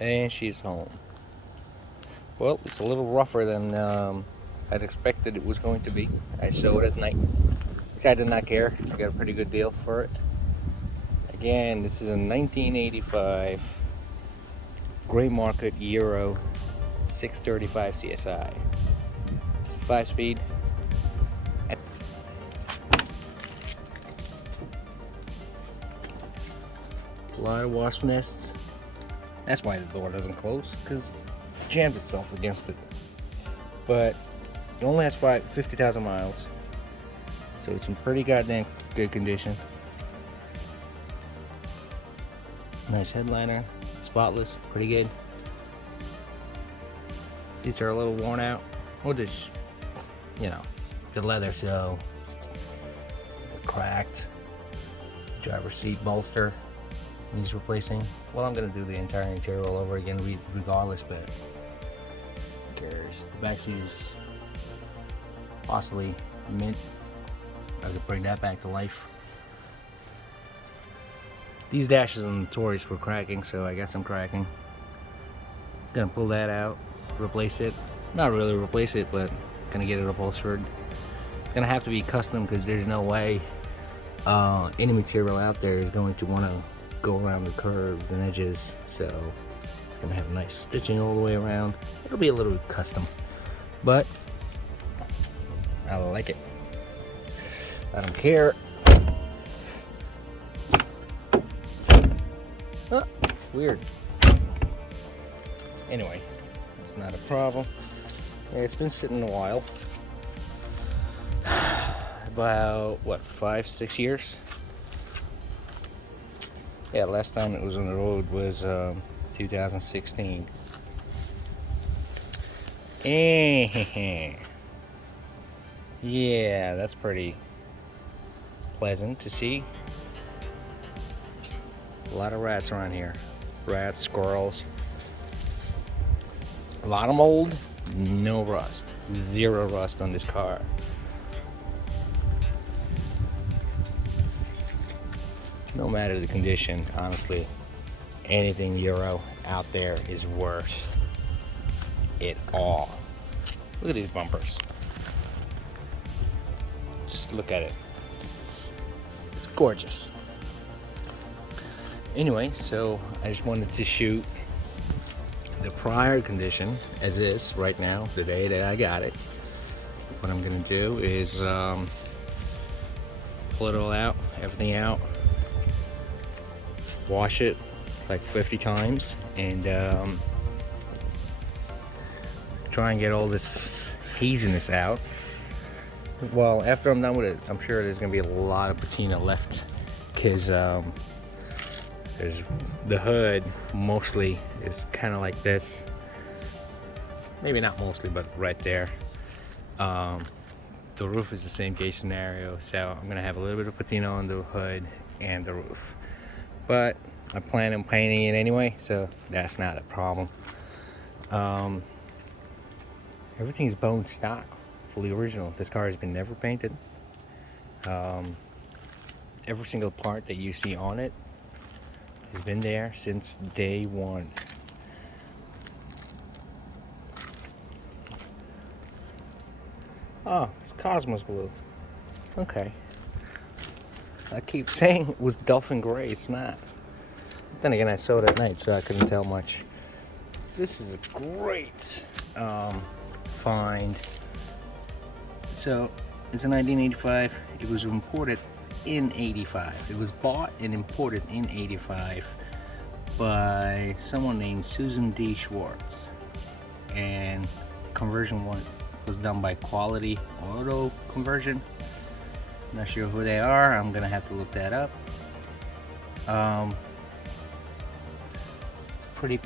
And she's home. Well, it's a little rougher than I'd expected it was going to be. I sold it at night, which I did not care. I got a pretty good deal for it. Again, this is a 1985 gray market Euro 635 CSI. 5-speed. A lot of wasp nests. That's why the door doesn't close, because it jammed itself against it. But it only has 50,000 miles, so it's in pretty goddamn good condition. Nice headliner, spotless, pretty good. Seats are a little worn out, or just, you know, the leather, so cracked. Driver's seat bolster needs replacing. Well, I'm gonna do the entire interior all over again regardless, but who cares? The back seat is possibly mint. I could bring that back to life. These dashes are notorious for cracking, so I got some cracking. Gonna pull that out, replace it. Not really replace it, but gonna get it upholstered. It's gonna have to be custom because there's no way any material out there is going to want to go around the curves and edges. So it's gonna have nice stitching all the way around. It'll be a little custom, but I like it. I don't care. Oh, weird. Anyway, that's not a problem. Yeah, it's been sitting a while. About what, 5-6 years? Yeah, last time it was on the road was 2016. Yeah, that's pretty pleasant to see. A lot of rats around here. Rats, squirrels. A lot of mold, no rust. Zero rust on this car. No matter the condition, honestly, anything Euro out there is worth it all. Look at these bumpers. Just look at it. It's gorgeous. Anyway, so I just wanted to shoot the prior condition as is right now, the day that I got it. What I'm gonna do is pull it all out, everything out, wash it like 50 times, and try and get all this haziness out. Well, after I'm done with it, I'm sure there's gonna be a lot of patina left, because there's the hood mostly is kind of like this. Maybe not mostly, but right there. The roof is the same case scenario, so I'm gonna have a little bit of patina on the hood and the roof. But I plan on painting it anyway, so that's not a problem. Everything's bone stock, fully original. This car has been never painted. Every single part that you see on it has been there since day one. Oh, it's Cosmos blue. Okay. I keep saying it was Dolphin Gray. It's not. Then again, I saw it at night, so I couldn't tell much. This is a great find. So it's a 1985. It was imported in 85. It was bought and imported in 85 by someone named Susan D. Schwartz, and conversion was done by Quality Auto Conversion. Not sure who they are. I'm gonna have to look that up. It's pretty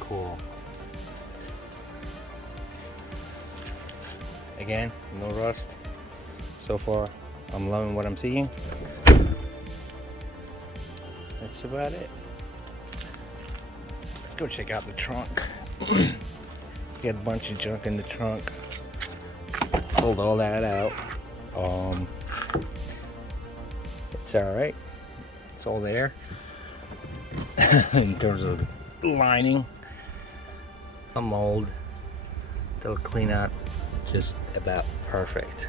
cool. Again, no rust so far. I'm loving what I'm seeing. That's about it. Let's go check out the trunk. Got a bunch of junk in the trunk. Pulled all that out. It's all right. It's all there. In terms of lining, some mold. They'll clean out just about perfect.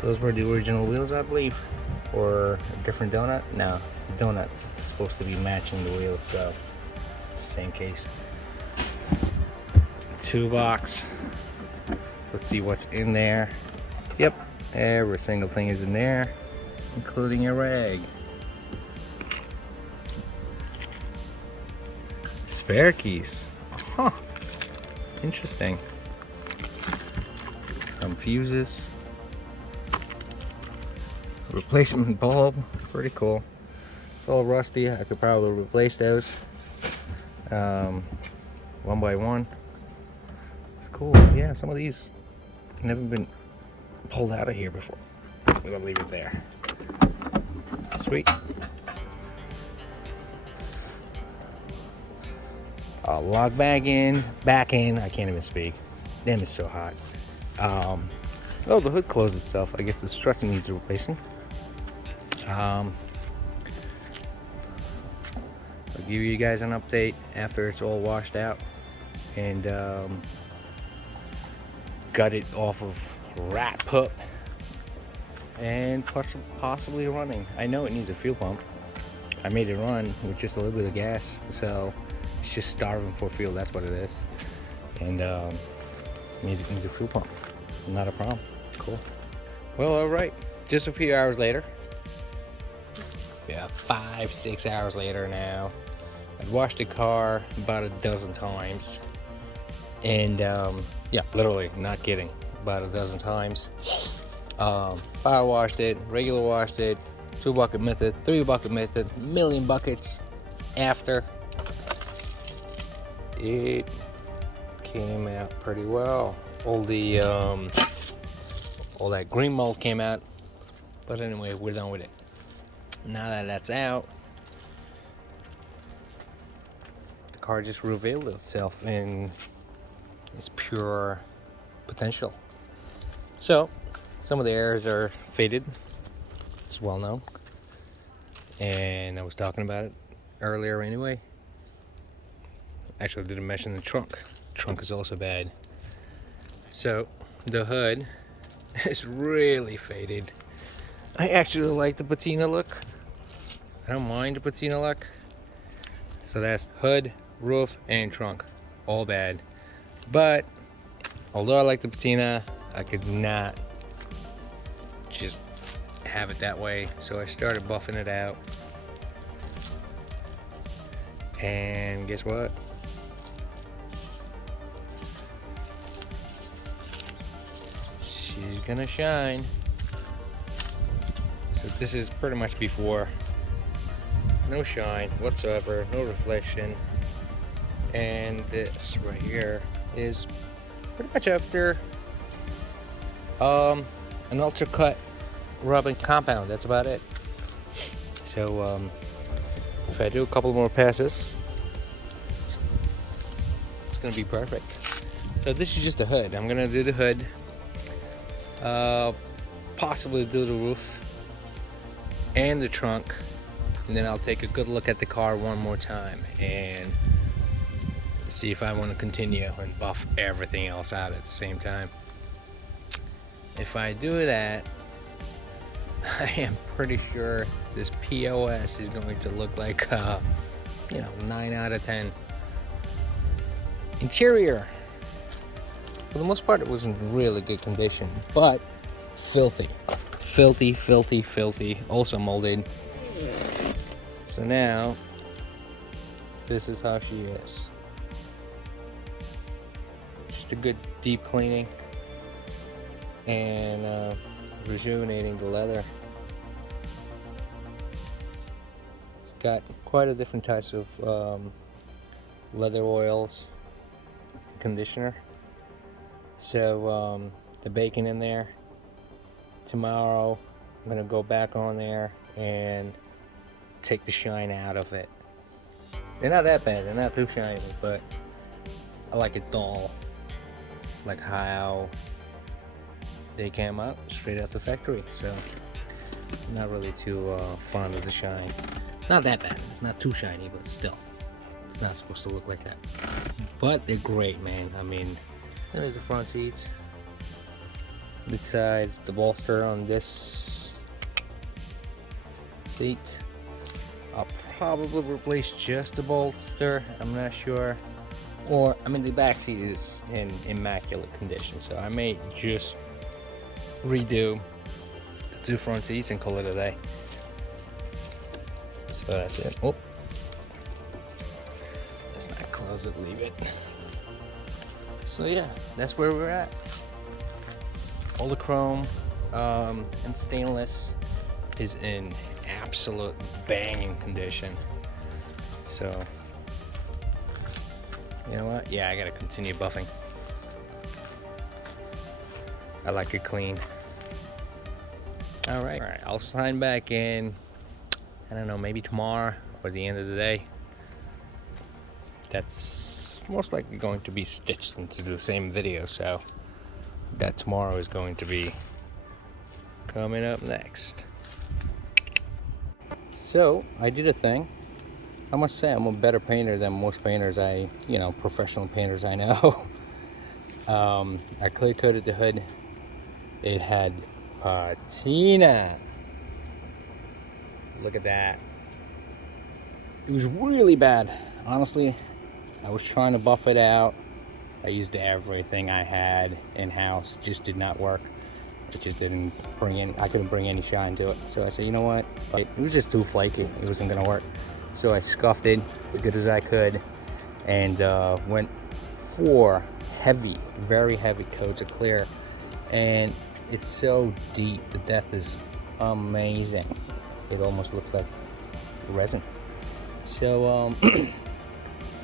Those were the original wheels, I believe, or a different donut. No, the donut is supposed to be matching the wheels, so same case. Toolbox. Let's see what's in there. Yep, every single thing is in there, including a rag. Spare keys. Huh. Interesting. Some fuses. Replacement bulb. Pretty cool. It's all rusty. I could probably replace those one by one. It's cool. Yeah, some of these never been pulled out of here before. I'm gonna leave it there. Sweet. Log back in. I can't even speak. Damn, it's so hot. Oh, the hood closed itself. I guess the structure needs replacing. I'll give you guys an update after it's all washed out and got it off of rat poop and possibly running. I know it needs a fuel pump. I made it run with just a little bit of gas, so it's just starving for fuel. That's what it is. And it needs a fuel pump. Not a problem. Cool. Well, all right. Just a few hours later. Yeah, 5-6 hours later now. I've washed the car about a dozen times. And yeah, literally, not kidding, about a dozen times. Power washed it, regular washed it, 2-bucket method, 3-bucket method, million buckets after. It came out pretty well. All that green mold came out, but anyway, we're done with it. Now that that's out, the car just revealed itself in its pure potential. So some of the areas are faded, it's well known, and I was talking about it earlier anyway. Actually, I didn't mention the trunk. The trunk is also bad. So the hood is really faded. I actually like the patina look. I don't mind the patina look. So that's hood, roof, and trunk. All bad. But although I like the patina, I could not just have it that way. So I started buffing it out. And guess what? She's gonna shine. So this is pretty much before. No shine whatsoever, no reflection. And this right here is pretty much after an ultra cut rubbing compound. That's about it. So if I do a couple more passes, it's gonna be perfect. So this is just the hood. I'm gonna do the hood, possibly do the roof and the trunk, and then I'll take a good look at the car one more time and see if I want to continue and buff everything else out at the same time. If I do that, I am pretty sure this POS is going to look like 9 out of 10. Interior, for the most part, it was in really good condition, but filthy, also molded. So now this is how she is. Just a good deep cleaning and rejuvenating the leather. It's got quite a different types of leather oils, conditioner. So the bacon in there. Tomorrow I'm gonna go back on there and take the shine out of it. They're not that bad, they're not too shiny, but I like it dull, like how they came out straight out the factory. So I'm not really too fond of the shine. It's not that bad, it's not too shiny, but still It's not supposed to look like that, but they're great, man. I mean, there's the front seats. Besides the bolster on this seat, I'll probably replace just the bolster. I'm not sure. Or, I mean, the back seat is in immaculate condition, so I may just redo the 2 front seats and call it a day. So that's it. Oh, let's not close it, leave it. So yeah, that's where we're at. All the chrome and stainless is in absolute banging condition. So, you know what? Yeah, I gotta continue buffing. I like it clean. All right, I'll sign back in. I don't know, maybe tomorrow or the end of the day. That's most likely going to be stitched into the same video, so that tomorrow is going to be coming up next. So I did a thing. I must say I'm a better painter than most painters professional painters I know. I clear coated the hood. It had patina. Look at that. It was really bad. Honestly, I was trying to buff it out. I used everything I had in-house. It just did not work. It just didn't I couldn't bring any shine to it. So I said, you know what? It was just too flaky. It wasn't gonna work. So I scuffed it as good as I could and went for heavy, very heavy coats of clear. And it's so deep. The depth is amazing. It almost looks like resin. So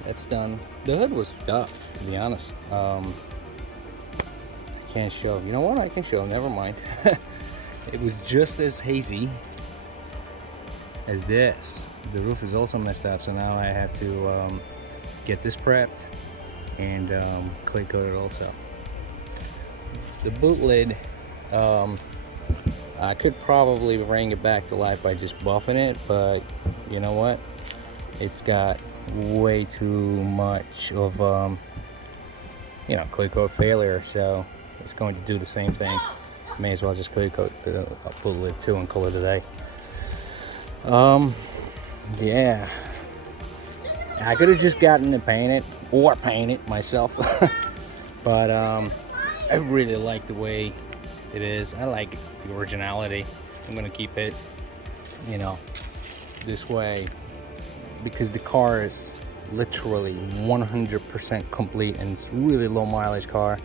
that's done. The hood was tough, to be honest. I can't show. You know what? I can show. Never mind. It was just as hazy as this. The roof is also messed up, so now I have to get this prepped and clay coated also. The boot lid, I could probably bring it back to life by just buffing it, but you know what? It's got way too much of clear coat failure, so it's going to do the same thing. May as well just clear coat the boot lid too and call it a day. Yeah, I could have just gotten it painted or paint it myself, but I really like the way it is. I like the originality. I'm gonna keep it, this way because the car is literally 100% complete and it's really low mileage car.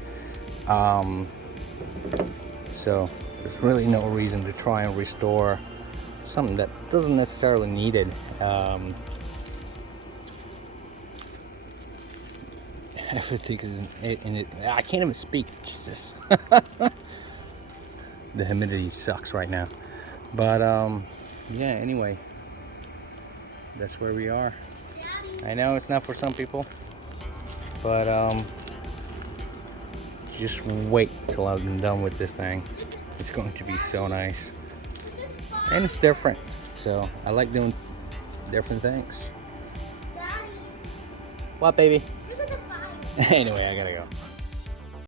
So there's really no reason to try and restore something that doesn't necessarily need it. Everything is in it. I can't even speak. Jesus. The humidity sucks right now. But yeah, anyway, that's where we are. I know it's not for some people, but just wait till I'm done with this thing. It's going to be so nice. And it's different. So I like doing different things. Daddy. What, baby? Look at the fire. Anyway, I gotta go.